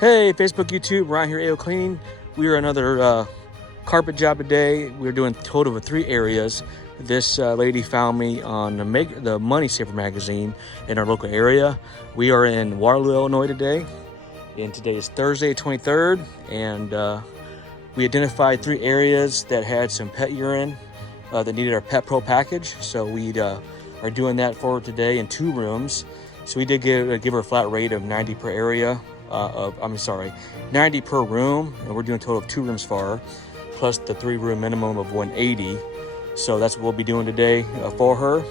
Hey, Facebook, YouTube, Ryan here, AO Cleaning. We are another carpet job today. We're doing a total of 3 areas. This lady found me on the Money Saver magazine in our local area. We are in Waterloo, Illinois today, and today is Thursday, 23rd, and we identified 3 areas that had some pet urine that needed our Pet Pro package. So we are doing that for her today in 2 rooms. So we did give her a flat rate of 90 per area. 90 per room, and we're doing a total of 2 rooms for her, plus the 3-room minimum of 180. So that's what we'll be doing today for her.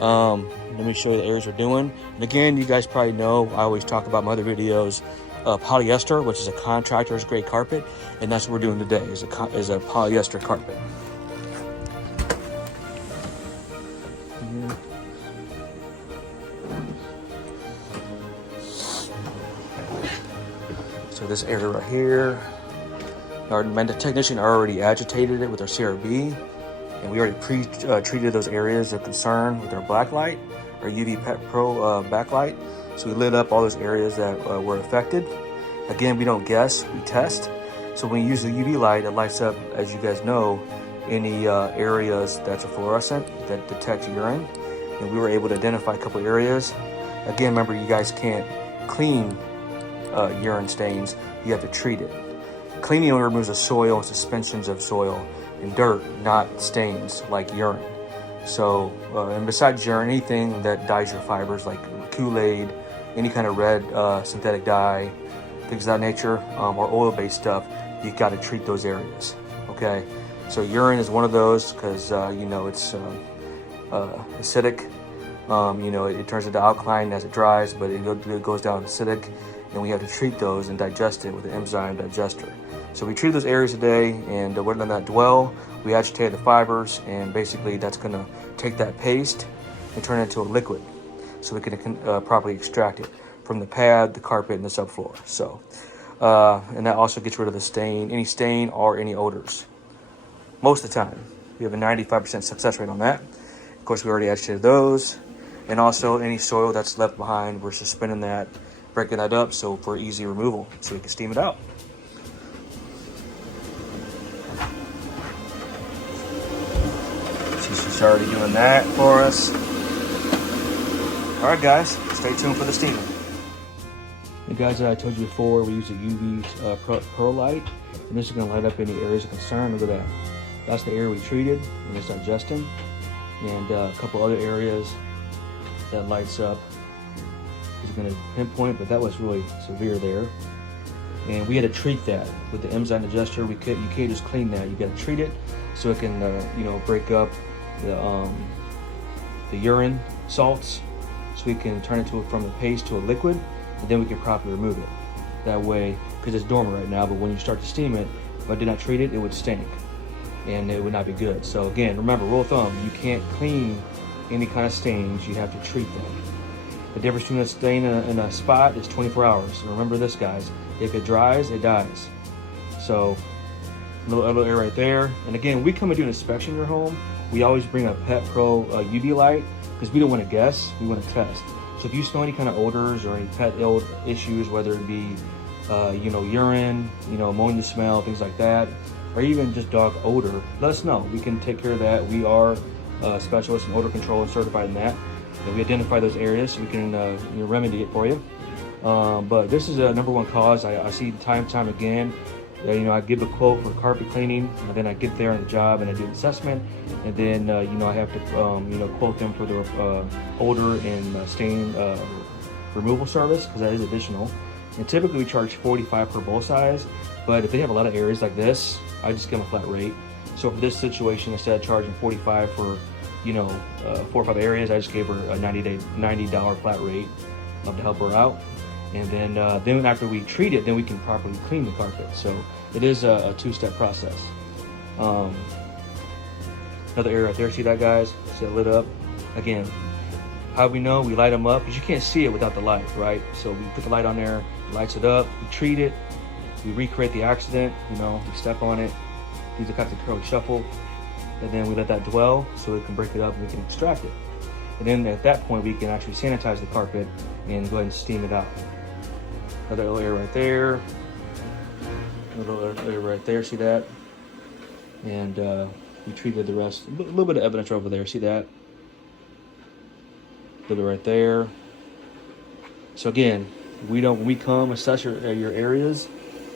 Let me show you the areas we're doing. And again, you guys probably know I always talk about my other videos, polyester, which is a contractor's grade carpet, and that's what we're doing today is a polyester carpet. So this area right here, our technician already agitated it with our CRB, and we already treated those areas of concern with our blacklight, our UV Pet Pro backlight. So we lit up all those areas that were affected. Again, we don't guess, we test. So when you use the UV light, it lights up, as you guys know, any areas that's a fluorescent that detects urine. And we were able to identify a couple areas. Again, remember, you guys can't clean urine stains, you have to treat it. Cleaning only removes the soil and suspensions of soil and dirt, not stains like urine. So, and besides urine, anything that dyes your fibers, like Kool-Aid, any kind of red synthetic dye, things of that nature, or oil-based stuff, you got to treat those areas. Okay, so urine is one of those because it's acidic. It turns into alkaline as it dries, but it goes down acidic. And we have to treat those and digest it with an enzyme digester. So we treated those areas today, and we're letting that dwell. We agitated the fibers, and basically that's gonna take that paste and turn it into a liquid so we can properly extract it from the pad, the carpet, and the subfloor. So, and that also gets rid of the stain, any stain or any odors. Most of the time, we have a 95% success rate on that. Of course, we already agitated those. And also any soil that's left behind, we're suspending that, breaking that up so for easy removal so we can steam it out. She's already doing that for us. All right, guys, stay tuned for the steaming. Hey guys, I told you before, we use a UV Pro light, and this is going to light up any areas of concern. Look at that. That's the area we treated, and it's digesting, and a couple other areas that lights up. Is going to pinpoint, but that was really severe there, and we had to treat that with the enzyme digester. You can't just clean that. You got to treat it so it can break up the urine salts, so we can turn it from a paste to a liquid, and then we can properly remove it. That way, because it's dormant right now, but when you start to steam it, if I did not treat it, it would stink and it would not be good. So again, remember, rule of thumb: you can't clean any kind of stains. You have to treat them. The difference between a stain and a spot is 24 hours. And remember this, guys, if it dries, it dies. So, a little air right there. And again, we come and do an inspection in your home. We always bring a Pet Pro UV light because we don't want to guess, we want to test. So if you smell any kind of odors or any pet issues, whether it be, urine, ammonia smell, things like that, or even just dog odor, let us know. We can take care of that. We are specialists in odor control and certified in that. And we identify those areas so we can remedy it for you. But this is a #1 cause. I see time and time again. I give a quote for carpet cleaning, and then I get there on the job and I do an assessment, and then I have to quote them for the odor and stain removal service, because that is additional. And typically we charge $45 per bowl size, but if they have a lot of areas like this, I just give them a flat rate. So for this situation, instead of charging $45 for 4 or 5 areas, I just gave her a $90 flat rate to help her out. And then after we treat it, then we can properly clean the carpet. So it is a 2-step process. Another area right there, see that, guys? See it lit up? Again, how we know? We light them up, because you can't see it without the light, right? So we put the light on there, lights it up, we treat it, we recreate the accident, we step on it, use the kind of curly shuffle, and then we let that dwell so it can break it up and we can extract it. And then at that point, we can actually sanitize the carpet and go ahead and steam it out. Another little area right there. Little area right there, see that? And we treated the rest. A little bit of evidence over there, see that? A little bit right there. So again, when we come assess your areas,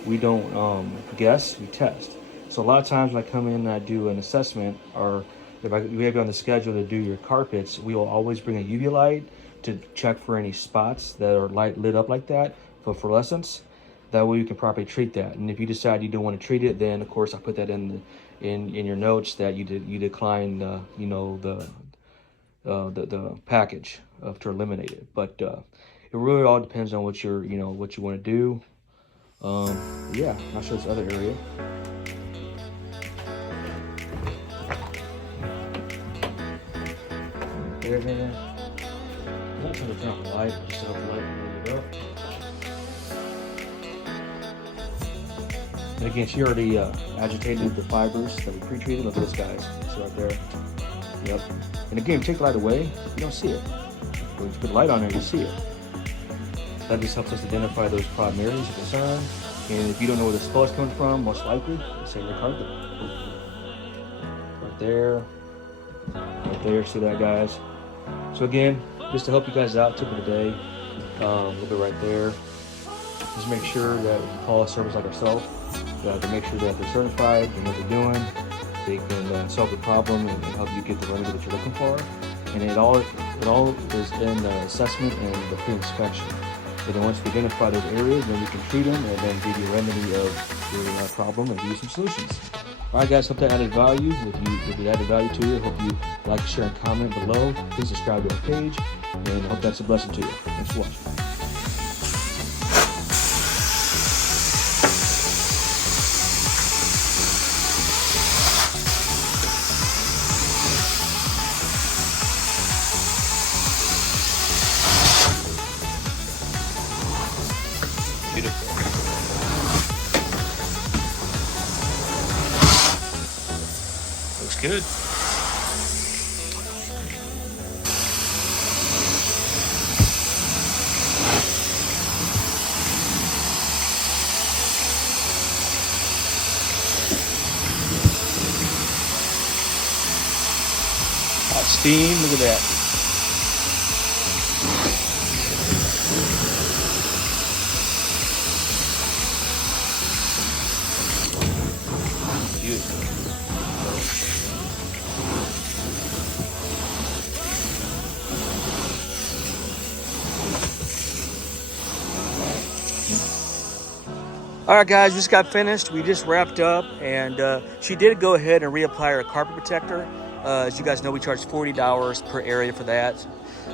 we don't guess, we test. So a lot of times when I come in and I do an assessment, or if we have you on the schedule to do your carpets, we will always bring a UV light to check for any spots that are lit up like that for fluorescence. That way you can properly treat that. And if you decide you don't want to treat it, then of course I put that in your notes that you decline the package to eliminate it. But it really all depends on what you want to do. Yeah, I'll show this other area. There, man. I'm not trying to turn off the light, just to help the light move it up. And again, she already agitated the fibers that we pre-treated. Look at this, guys. It's right there. Yep. And again, take the light away, you don't see it. When you put the light on there, you see it. That just helps us identify those problem areas of concern. And if you don't know where the smell is coming from, most likely, it's in your carpet. Right there. Right there, see that, guys? So again, just to help you guys out, tip of the day, a little bit right there. Just make sure that you call a service like ourselves to make sure that they're certified, they know what they're doing, they can solve the problem and help you get the remedy that you're looking for. And it all is in the assessment and the pre-inspection. So then once we identify those areas, then we can treat them and then give you a remedy of your problem and give you some solutions. All right, guys, hope that added value. If it added value to you, hope you like, share, and comment below. Please subscribe to our page, and I hope that's a blessing to you. Thanks for watching. Beautiful. Looks good. Hot steam, look at that. All right, guys, just got finished. We just wrapped up, and she did go ahead and reapply her carpet protector. As you guys know, we charge $40 per area for that.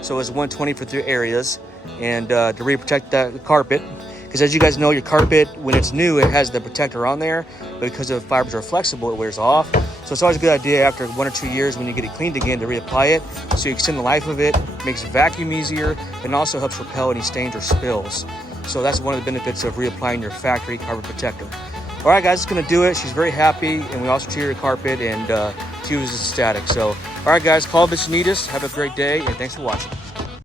So it's $120 for 3 areas, and to re-protect the carpet. Because as you guys know, your carpet, when it's new, it has the protector on there, but because the fibers are flexible, it wears off. So it's always a good idea after 1 or 2 years when you get it cleaned again to reapply it. So you extend the life of it, makes the vacuum easier, and also helps repel any stains or spills. So that's one of the benefits of reapplying your factory carpet protector. All right, guys, it's gonna do it. She's very happy, and we also treated her carpet, and she was ecstatic. So, all right, guys, call if you need us. Have a great day, and thanks for watching.